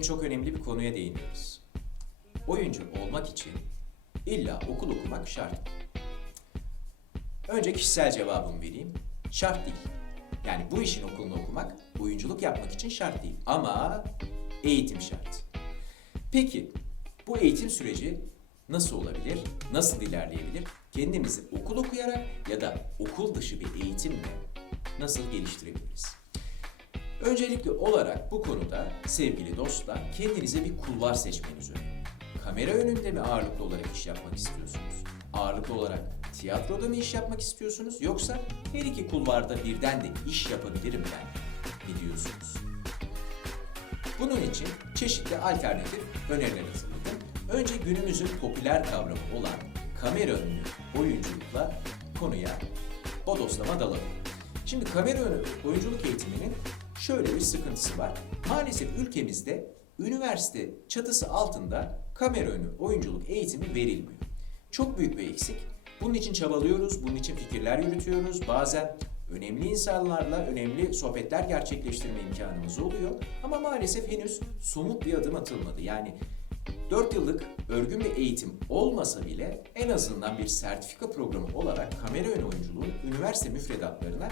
Bugün çok önemli bir konuya değiniyoruz. Oyuncu olmak için illa okul okumak şart. Önce kişisel cevabımı vereyim. Şart değil. Yani bu işin okulunu okumak oyunculuk yapmak için şart değil. Ama eğitim şart. Peki bu eğitim süreci nasıl olabilir? Nasıl ilerleyebilir? Kendimizi okul okuyarak ya da okul dışı bir eğitimle nasıl geliştirebiliriz? Öncelikli olarak bu konuda sevgili dostlar kendinize bir kulvar seçmeniz önemli. Kamera önünde mi ağırlıklı olarak iş yapmak istiyorsunuz? Ağırlıklı olarak tiyatroda mı iş yapmak istiyorsunuz? Yoksa her iki kulvarda birden de iş yapabilirim ben mi diyorsunuz? Bunun için çeşitli alternatif öneriler hazırladım. Önce günümüzün popüler kavramı olan kamera önü oyunculukla konuya bodoslama dalalım. Şimdi kamera önü oyunculuk eğitiminin şöyle bir sıkıntısı var. Maalesef ülkemizde üniversite çatısı altında kamera önü oyunculuk eğitimi verilmiyor. Çok büyük bir eksik. Bunun için çabalıyoruz, bunun için fikirler yürütüyoruz. Bazen önemli insanlarla önemli sohbetler gerçekleştirme imkanımız oluyor. Ama maalesef henüz somut bir adım atılmadı. Yani 4 yıllık örgün bir eğitim olmasa bile en azından bir sertifika programı olarak kamera önü oyunculuğun üniversite müfredatlarına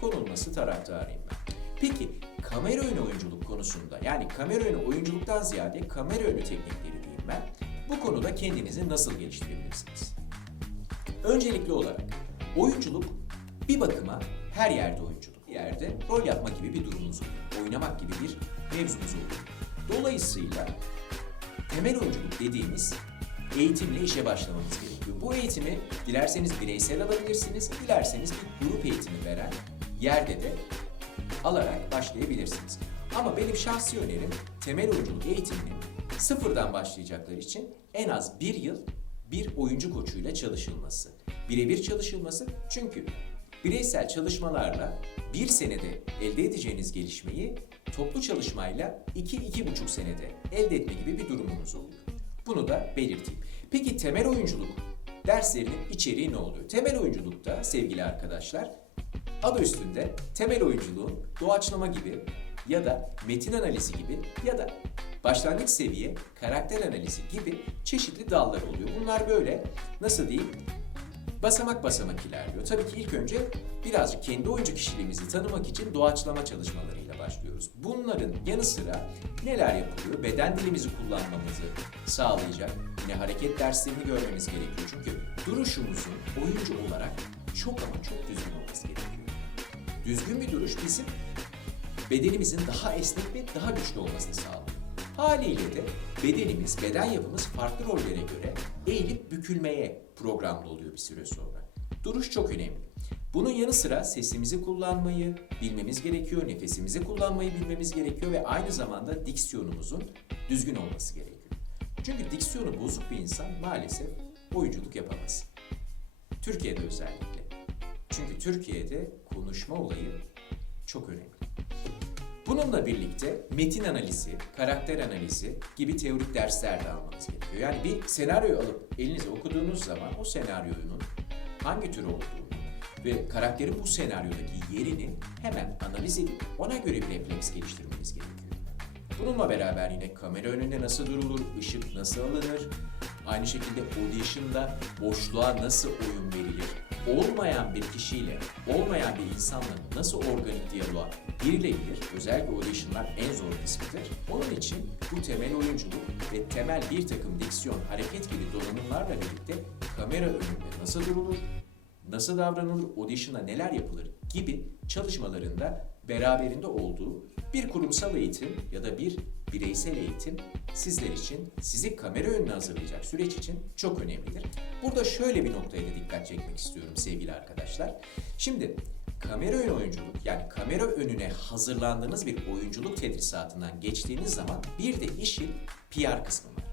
konulması taraftarıyım ben. Peki kamera önü oyunculuk konusunda yani kamera önü oyunculuktan ziyade kamera önü teknikleri diyeyim ben. Bu konuda kendinizi nasıl geliştirebilirsiniz? Öncelikli olarak oyunculuk bir bakıma her yerde oyunculuk. Bir yerde rol yapmak gibi bir durumunuz oluyor. Oynamak gibi bir mevzunuz oluyor. Dolayısıyla temel oyunculuk dediğimiz eğitimle işe başlamamız gerekiyor. Bu eğitimi dilerseniz bireysel alabilirsiniz, dilerseniz bir grup eğitimi veren yerde de alarak başlayabilirsiniz. Ama benim şahsi önerim temel oyunculuk eğitiminin sıfırdan başlayacaklar için en az bir yıl bir oyuncu koçuyla çalışılması. Birebir çalışılması çünkü bireysel çalışmalarla bir senede elde edeceğiniz gelişmeyi toplu çalışmayla 2-2,5 senede elde etme gibi bir durumunuz oluyor. Bunu da belirteyim. Peki temel oyunculuk derslerinin içeriği ne oluyor? Temel oyunculukta sevgili arkadaşlar adı üstünde temel oyunculuğun doğaçlama gibi ya da metin analizi gibi ya da başlangıç seviye karakter analizi gibi çeşitli dallar oluyor. Bunlar böyle nasıl diyeyim basamak basamak ilerliyor. Tabii ki ilk önce birazcık kendi oyuncu kişiliğimizi tanımak için doğaçlama çalışmalarıyla başlıyoruz. Bunların yanı sıra neler yapılıyor? Beden dilimizi kullanmamızı sağlayacak yine hareket derslerini görmemiz gerekiyor. Çünkü duruşumuzun oyuncu olarak çok ama çok düzgün olması gerekiyor. Düzgün bir duruş bizim bedenimizin daha esnek ve daha güçlü olmasını sağlıyor. Haliyle de bedenimiz, beden yapımız farklı rollere göre eğilip bükülmeye programlı oluyor bir süre sonra. Duruş çok önemli. Bunun yanı sıra sesimizi kullanmayı bilmemiz gerekiyor, nefesimizi kullanmayı bilmemiz gerekiyor ve aynı zamanda diksiyonumuzun düzgün olması gerekiyor. Çünkü diksiyonu bozuk bir insan maalesef oyunculuk yapamaz. Türkiye'de özellikle. Çünkü Türkiye'de konuşma olayı çok önemli. Bununla birlikte metin analizi, karakter analizi gibi teorik dersler de almanız gerekiyor. Yani bir senaryo alıp elinize okuduğunuz zaman o senaryonun hangi tür olduğunu ve karakterin bu senaryodaki yerini hemen analiz edip ona göre bir refleks geliştirmeniz gerekiyor. Bununla beraber yine kamera önünde nasıl durulur, ışık nasıl alınır, aynı şekilde audition'da boşluğa nasıl oyun verilir, olmayan bir kişiyle, olmayan bir insanla nasıl organik diyaloğa girilebilir, özellikle audition'lar en zor kısmıdır. Onun için bu temel oyunculuk ve temel bir takım diksiyon, hareket gibi donanımlarla birlikte kamera önünde nasıl durulur, nasıl davranılır, audition'da neler yapılır gibi çalışmalarında beraberinde olduğu bir kurumsal eğitim ya da bir bireysel eğitim sizler için, sizi kamera önüne hazırlayacak süreç için çok önemlidir. Burada şöyle bir noktaya da dikkat çekmek istiyorum sevgili arkadaşlar. Şimdi kamera önü oyunculuk yani kamera önüne hazırlandığınız bir oyunculuk tedrisatından geçtiğiniz zaman bir de işin PR kısmı var.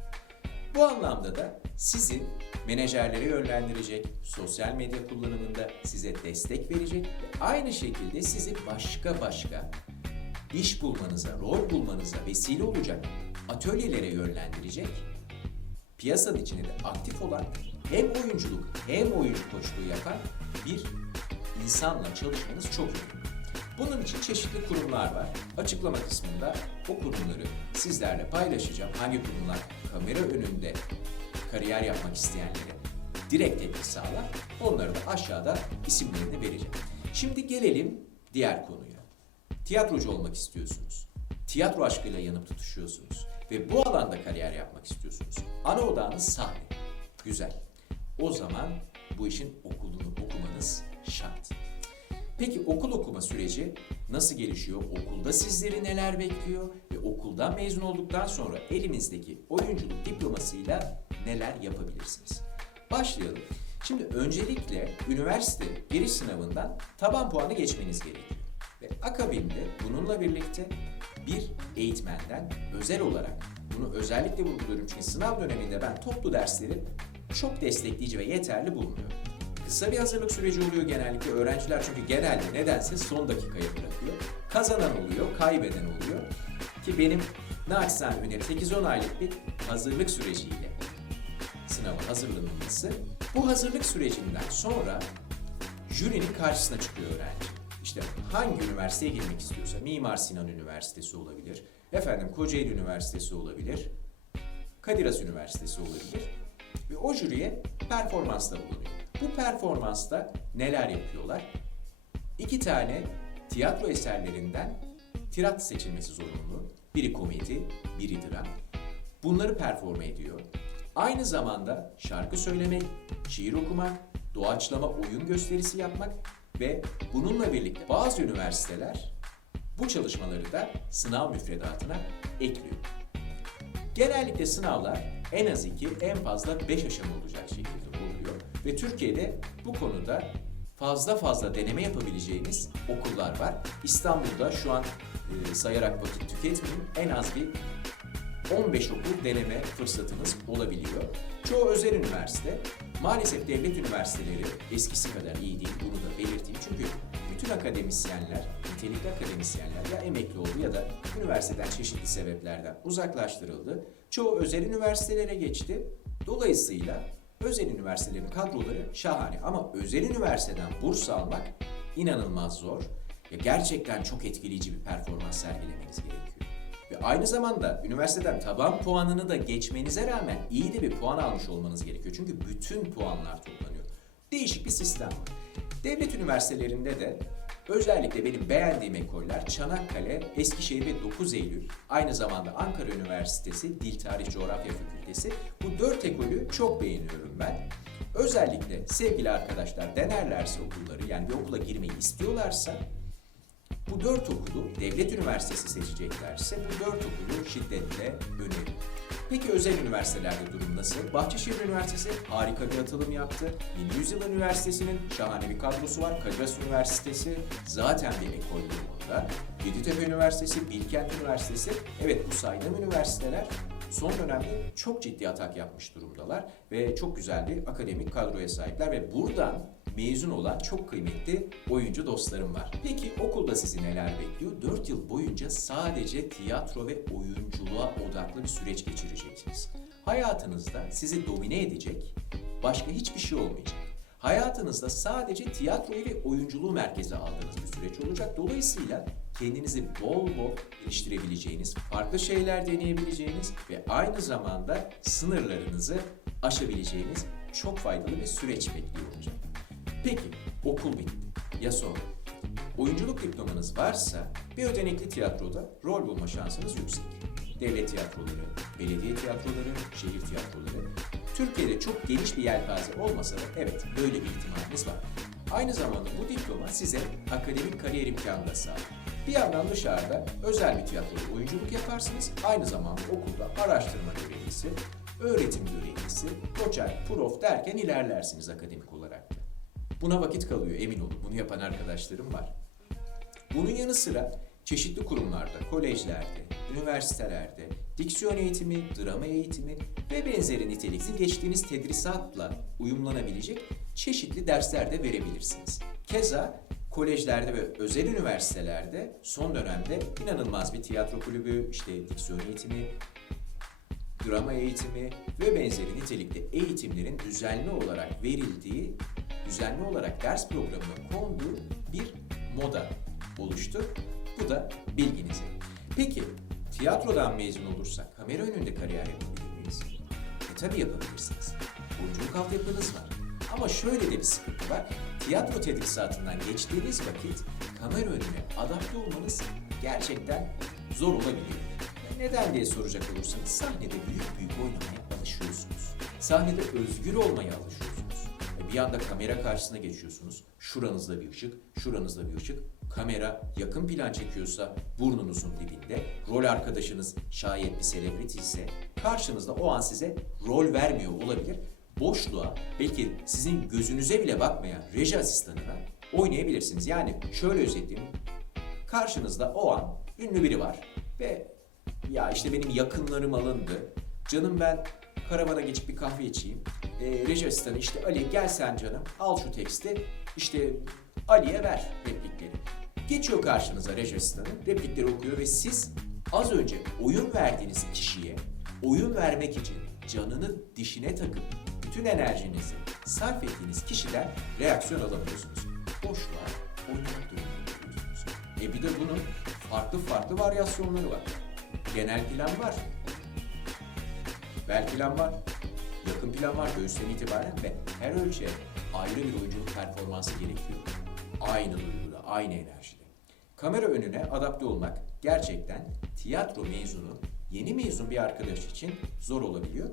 Bu anlamda da sizi menajerlere yönlendirecek, sosyal medya kullanımında size destek verecek ve aynı şekilde sizi başka başka iş bulmanıza, rol bulmanıza vesile olacak atölyelere yönlendirecek, piyasanın içinde de aktif olan hem oyunculuk hem oyuncu koçluğu yapan bir insanla çalışmanız çok önemli. Bunun için çeşitli kurumlar var. Açıklama kısmında o kurumları sizlerle paylaşacağım. Hangi kurumlar kamera önünde kariyer yapmak isteyenlere direkt etki sağlar. Onları da aşağıda isimlerini vereceğim. Şimdi gelelim diğer konuya. Tiyatrocu olmak istiyorsunuz. Tiyatro aşkıyla yanıp tutuşuyorsunuz. Ve bu alanda kariyer yapmak istiyorsunuz. Ana odağınız sahne. Güzel. O zaman bu işin okulunu okumanız şart. Peki okul okuma süreci nasıl gelişiyor? Okulda sizleri neler bekliyor? Ve okuldan mezun olduktan sonra elinizdeki oyunculuk diplomasıyla neler yapabilirsiniz? Başlayalım. Şimdi öncelikle üniversite giriş sınavından taban puanı geçmeniz gerekiyor. Akabinde bununla birlikte bir eğitmenden özel olarak bunu özellikle vurguluyorum çünkü sınav döneminde ben toplu dersleri çok destekleyici ve yeterli bulmuyorum. Kısa bir hazırlık süreci oluyor genellikle. Öğrenciler çünkü genelde nedense son dakikaya bırakıyor. Kazanan oluyor, kaybeden oluyor. Ki benim naçizane öneri 8-10 aylık bir hazırlık süreciyle sınava hazırlanılması. Bu hazırlık sürecinden sonra jürinin karşısına çıkıyor öğrenci. İşte hangi üniversiteye girmek istiyorsa, Mimar Sinan Üniversitesi olabilir, efendim Kocaeli Üniversitesi olabilir, Kadir Has Üniversitesi olabilir ve o jüriye performansta bulunuyor. Bu performansta neler yapıyorlar? İki tane tiyatro eserlerinden tirat seçilmesi zorunlu. Biri komedi, biri dram. Bunları performe ediyor. Aynı zamanda şarkı söylemek, şiir okumak, doğaçlama oyun gösterisi yapmak ve bununla birlikte bazı üniversiteler bu çalışmaları da sınav müfredatına ekliyor. Genellikle sınavlar en az iki, en fazla beş aşama olacak şekilde oluyor. Ve Türkiye'de bu konuda fazla fazla deneme yapabileceğiniz okullar var. İstanbul'da şu an e, sayarak vakit tüketmeyeyim en az bir 15 okul deneme fırsatınız olabiliyor. Çoğu özel üniversite, maalesef devlet üniversiteleri eskisi kadar iyi değil, bunu da belirteyim. Çünkü bütün akademisyenler, nitelikli akademisyenler ya emekli oldu ya da üniversiteden çeşitli sebeplerden uzaklaştırıldı. Çoğu özel üniversitelere geçti. Dolayısıyla özel üniversitelerin kadroları şahane ama özel üniversiteden burs almak inanılmaz zor. Ya gerçekten çok etkileyici bir performans sergilemeniz gerekiyor. Ve aynı zamanda üniversiteden taban puanını da geçmenize rağmen iyi de bir puan almış olmanız gerekiyor. Çünkü bütün puanlar toplanıyor. Değişik bir sistem var. Devlet üniversitelerinde de özellikle benim beğendiğim ekoller Çanakkale, Eskişehir ve 9 Eylül. Aynı zamanda Ankara Üniversitesi Dil Tarih Coğrafya Fakültesi. Bu dört ekolü çok beğeniyorum ben. Özellikle sevgili arkadaşlar denerlerse okulları yani bir okula girmeyi istiyorlarsa bu dört okulu devlet üniversitesi seçeceklerse bu dört okulu şiddetle öneririm. Peki özel üniversitelerde durum nasıl? Bahçeşehir Üniversitesi harika bir atılım yaptı. Milli Yüzyıl Üniversitesi'nin şahane bir kadrosu var. Kadir Üniversitesi zaten bir ekol durumunda. Yeditepe Üniversitesi, Bilkent Üniversitesi. Evet bu saydığım üniversiteler son dönemde çok ciddi atak yapmış durumdalar ve çok güzel bir akademik kadroya sahipler ve buradan mezun olan çok kıymetli oyuncu dostlarım var. Peki okulda sizi neler bekliyor? 4 yıl boyunca sadece tiyatro ve oyunculuğa odaklı bir süreç geçireceksiniz. Hayatınızda sizi domine edecek başka hiçbir şey olmayacak. Hayatınızda sadece tiyatroyu ve oyunculuğu merkeze aldığınız bir süreç olacak. Dolayısıyla kendinizi bol bol geliştirebileceğiniz, farklı şeyler deneyebileceğiniz ve aynı zamanda sınırlarınızı aşabileceğiniz çok faydalı bir süreç bekliyor olacak. Peki okul bitti. Ya sonra? Oyunculuk diplomanız varsa bir ödenekli tiyatroda rol bulma şansınız yüksek. Devlet tiyatroları, belediye tiyatroları, şehir tiyatroları. Türkiye'de çok geniş bir yelpaze olmasa da evet böyle bir ihtimaliniz var. Aynı zamanda bu diploma size akademik kariyer imkanı da sağlar. Bir yandan dışarıda özel bir tiyatroda oyunculuk yaparsınız. Aynı zamanda okulda araştırma görevlisi, öğretim görevlisi, doçent, prof derken ilerlersiniz akademik olarak. Buna vakit kalıyor emin olun. Bunu yapan arkadaşlarım var. Bunun yanı sıra çeşitli kurumlarda, kolejlerde, üniversitelerde diksiyon eğitimi, drama eğitimi ve benzeri nitelikli geçtiğiniz tedrisatla uyumlanabilecek çeşitli dersler de verebilirsiniz. Keza kolejlerde ve özel üniversitelerde son dönemde inanılmaz bir tiyatro kulübü, işte diksiyon eğitimi, drama eğitimi ve benzeri nitelikli eğitimlerin düzenli olarak verildiği, düzenli olarak ders programına konduğu bir moda oluştu. Bu da bilginize. Peki tiyatrodan mezun olursak kamera önünde kariyer yapabilir miyiz? E tabii yapabilirsiniz. Oyunculuk altyapınız var. Ama şöyle de bir sıkıntı var. Tiyatro tedrisatından geçtiğiniz vakit kamera önüne adapte olmanız gerçekten zor olabiliyor. Neden diye soracak olursanız sahnede büyük büyük oynamaya alışıyorsunuz. Sahnede özgür olmaya alışıyorsunuz. Bir anda kamera karşısına geçiyorsunuz. Şuranızda bir ışık, şuranızda bir ışık. Kamera yakın plan çekiyorsa burnunuzun dibinde. Rol arkadaşınız şayet bir selebriti ise karşınızda o an size rol vermiyor olabilir. Boşluğa belki sizin gözünüze bile bakmayan reji asistanına oynayabilirsiniz. Yani şöyle özetleyeyim. Karşınızda o an ünlü biri var ve ya işte benim yakınlarım alındı. Canım ben karavana geçip bir kahve içeyim. E, reji asistanı işte Ali gel sen canım al şu teksti işte Ali'ye ver replikleri. Geçiyor karşınıza reji asistanı replikleri okuyor ve siz az önce oyun verdiğiniz kişiye oyun vermek için canını dişine takıp bütün enerjinizi sarf ettiğiniz kişiden reaksiyon alamıyorsunuz. Boşluğa oynamak durumunda. E bir de bunun farklı farklı varyasyonları var. Genel plan var. Bel plan var. Yakın plan var göğüsten itibaren ve her ölçüye ayrı bir oyunculuk performansı gerekiyor. Aynı duyguda, aynı enerjide. Kamera önüne adapte olmak gerçekten tiyatro mezunu, yeni mezun bir arkadaş için zor olabiliyor.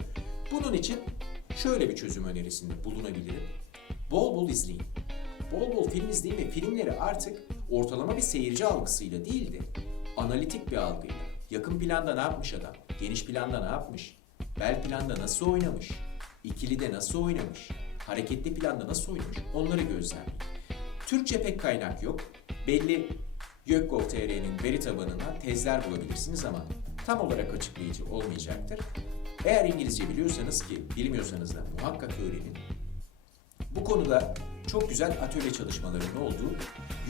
Bunun için şöyle bir çözüm önerisinde bulunabilirim. Bol bol izleyin. Bol bol film izleyin ve filmleri artık ortalama bir seyirci algısıyla değil de analitik bir algıyla. Yakın planda ne yapmış adam? Geniş planda ne yapmış? Bel planda nasıl oynamış? İkilide nasıl oynamış? Hareketli planda nasıl oynamış? Onları gözlemleyin. Türkçe pek kaynak yok. Belli Gökgov.tr'nin veri tabanına tezler bulabilirsiniz ama tam olarak açıklayıcı olmayacaktır. Eğer İngilizce biliyorsanız ki bilmiyorsanız da muhakkak öğrenin. Bu konuda çok güzel atölye çalışmalarının olduğu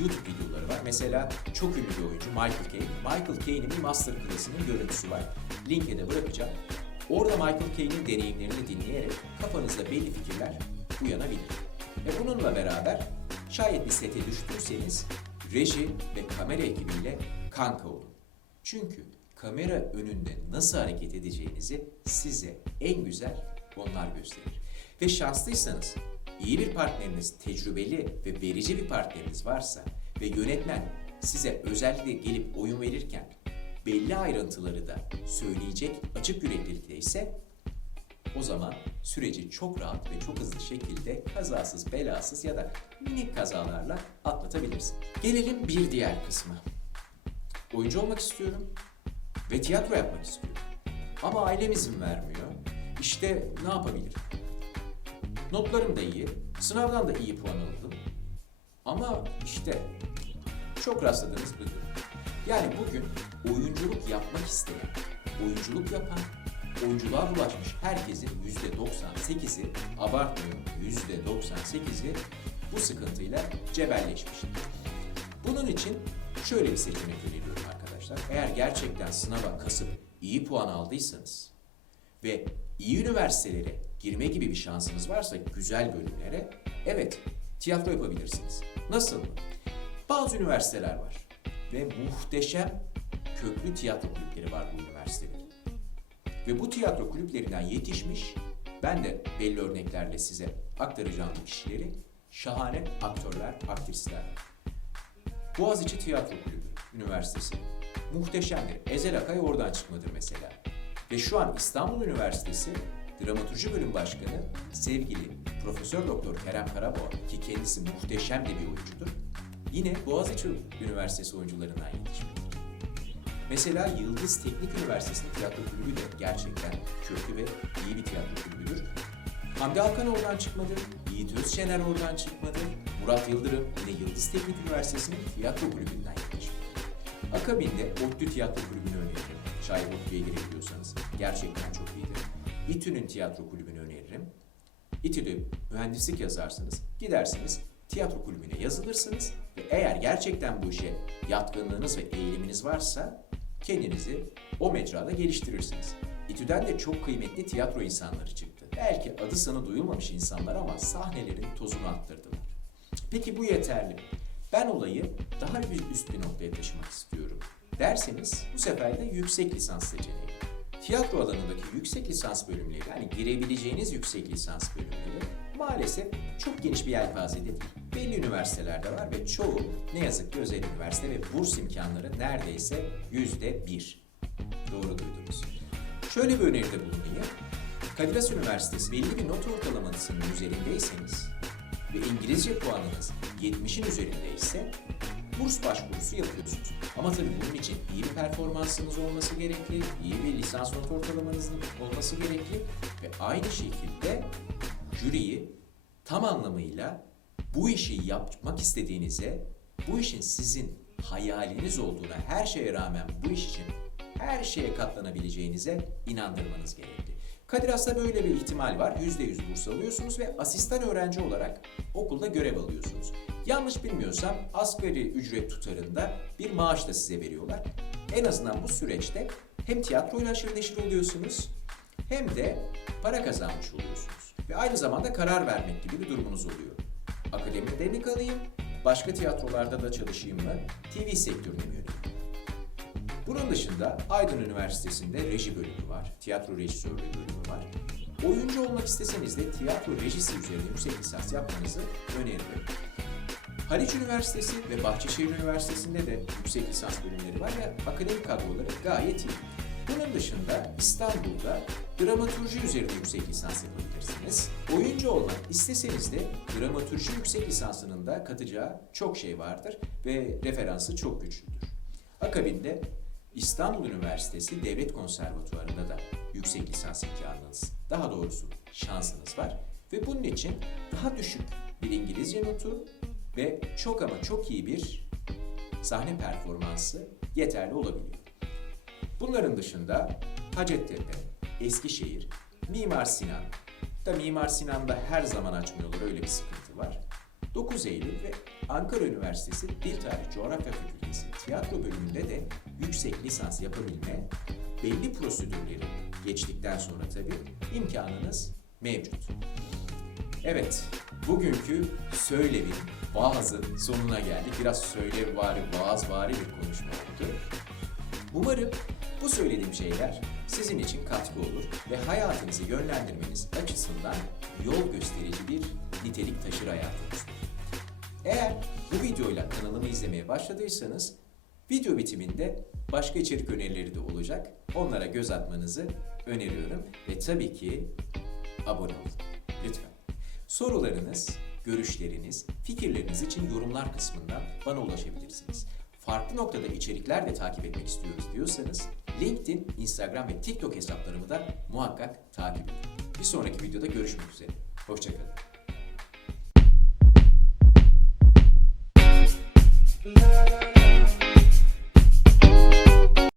YouTube videoları var. Mesela çok ünlü bir oyuncu Michael Caine. Michael Caine'in bir master class'inin görüntüsü var. Linke de bırakacağım. Orada Michael Caine'in deneyimlerini dinleyerek kafanızda belli fikirler uyanabilir. Ve bununla beraber şayet bir sete düştüyseniz reji ve kamera ekibiyle kanka olun. Çünkü kamera önünde nasıl hareket edeceğinizi size en güzel onlar gösterir. Ve şanslıysanız iyi bir partneriniz, tecrübeli ve verici bir partneriniz varsa ve yönetmen size özellikle gelip oyun verirken belli ayrıntıları da söyleyecek açık yüreklilikte ise o zaman süreci çok rahat ve çok hızlı şekilde kazasız belasız ya da minik kazalarla atlatabilirsin. Gelelim bir diğer kısma. Oyuncu olmak istiyorum ve tiyatro yapmak istiyorum. Ama ailem izin vermiyor. İşte ne yapabilirim? Notlarım da iyi, sınavdan da iyi puan aldım. Ama işte çok rastladığınız bir durum. Yani bugün oyunculuk yapmak isteyen, oyunculuk yapan, oyunculuğa bulaşmış herkesin yüzde 98'i, abartmıyorum yüzde 98'i bu sıkıntıyla cebelleşmiştir. Bunun için şöyle bir seçenek öneriyorum arkadaşlar. Eğer gerçekten sınava kasıp iyi puan aldıysanız ve iyi üniversitelere girme gibi bir şansınız varsa güzel bölümlere evet tiyatro yapabilirsiniz. Nasıl? Bazı üniversiteler var ve muhteşem köklü tiyatro kulüpleri var bu üniversitelerin. Ve bu tiyatro kulüplerinden yetişmiş, ben de belli örneklerle size aktaracağım kişileri, şahane aktörler, aktrisler. Boğaziçi Tiyatro Kulübü Üniversitesi muhteşemdir. Ezel Akay oradan çıkmadır mesela. Ve şu an İstanbul Üniversitesi Dramaturji Bölüm Başkanı sevgili Profesör Doktor Kerem Karaboğa ki kendisi muhteşem de bir oyuncudur. Yine Boğaziçi Üniversitesi oyuncularından yetişmektedir. Mesela Yıldız Teknik Üniversitesi'nin tiyatro kulübü de gerçekten köklü ve iyi bir tiyatro kulübüdür. Hamdi Alkan oradan çıkmadı, Yiğit Özşener oradan çıkmadı, Murat Yıldırım yine Yıldız Teknik Üniversitesi'nin tiyatro kulübünden yetişmektedir. Akabinde ODTÜ Tiyatro Kulübü'nü öneririm. Şayet ODTÜ'ye girebiliyorsanız. Gerçekten çok iyidir. İTÜ'nün tiyatro kulübünü öneririm. İTÜ'de mühendislik yazarsınız. Gidersiniz tiyatro kulübüne yazılırsınız ve eğer gerçekten bu işe yatkınlığınız ve eğiliminiz varsa kendinizi o mecrada geliştirirsiniz. İTÜ'den de çok kıymetli tiyatro insanları çıktı. Belki adı sana duyulmamış insanlar ama sahnelerin tozunu attırdılar. Peki bu yeterli mi? ben olayı daha bir üst bir noktaya taşımak istiyorum derseniz bu sefer de yüksek lisans seçeneği. Tiyatro alanındaki yüksek lisans bölümleri yani girebileceğiniz yüksek lisans bölümleri maalesef çok geniş bir yelpazede değil. Belli üniversitelerde var ve çoğu ne yazık ki özel üniversite ve burs imkanları neredeyse yüzde bir. Doğru duydunuz. Şöyle bir öneride bulunayım. Kadir Has Üniversitesi belli bir not ortalamasının üzerindeyseniz ve İngilizce puanınız 70'in üzerindeyse burs başvurusu yapıyorsunuz. Ama tabii bunun için iyi bir performansınız olması gerekli, iyi bir lisans not ortalamanızın olması gerekli ve aynı şekilde jüriyi tam anlamıyla bu işi yapmak istediğinize, bu işin sizin hayaliniz olduğuna, her şeye rağmen bu iş için her şeye katlanabileceğinize inandırmanız gerekli. Kadir Has'ta böyle bir ihtimal var. %100 burs alıyorsunuz ve asistan öğrenci olarak okulda görev alıyorsunuz. Yanlış bilmiyorsam asgari ücret tutarında bir maaş da size veriyorlar. En azından bu süreçte hem tiyatroyla aşırı neşir oluyorsunuz hem de para kazanmış oluyorsunuz. Ve aynı zamanda karar vermek gibi bir durumunuz oluyor. Akademide mi kalayım, başka tiyatrolarda da çalışayım mı, TV sektörüne mi yöneleyim? Bunun dışında Aydın Üniversitesi'nde reji bölümü var, tiyatro rejisörlüğü bölümü var. Oyuncu olmak isteseniz de tiyatro rejisi üzerine yüksek lisans yapmanızı öneririm. Haliç Üniversitesi ve Bahçeşehir Üniversitesi'nde de yüksek lisans bölümleri var ve akademik kadroları gayet iyi. Bunun dışında İstanbul'da dramaturji üzerine yüksek lisans yapabilirsiniz. Oyuncu olmak isteseniz de dramaturji yüksek lisansının da katacağı çok şey vardır ve referansı çok güçlüdür. Akabinde İstanbul Üniversitesi Devlet Konservatuvarı'nda da yüksek lisans imkanınız, daha doğrusu şansınız var. Ve bunun için daha düşük bir İngilizce notu ve çok ama çok iyi bir sahne performansı yeterli olabiliyor. Bunların dışında Hacettepe, Eskişehir, Mimar Sinan, da Mimar Sinan'da her zaman açmıyorlar öyle bir sıkıntı var. 9 Eylül ve Ankara Üniversitesi Dil Tarih Coğrafya Fakültesi tiyatro bölümünde de yüksek lisans yapabilme belli prosedürleri geçtikten sonra tabii imkanınız mevcut. Evet, bugünkü söylemin vaazın sonuna geldik. Biraz söylevari, vaazvari bir konuşma oldu. Umarım bu söylediğim şeyler sizin için katkı olur ve hayatınızı yönlendirmeniz açısından yol gösterici bir nitelik taşır hayatınızda. Eğer bu videoyla kanalımı izlemeye başladıysanız video bitiminde başka içerik önerileri de olacak. Onlara göz atmanızı öneriyorum ve tabii ki abone olun. Lütfen. Sorularınız, görüşleriniz, fikirleriniz için yorumlar kısmından bana ulaşabilirsiniz. Farklı noktada içerikler de takip etmek istiyoruz diyorsanız LinkedIn, Instagram ve TikTok hesaplarımı da muhakkak takip edin. Bir sonraki videoda görüşmek üzere. Hoşçakalın.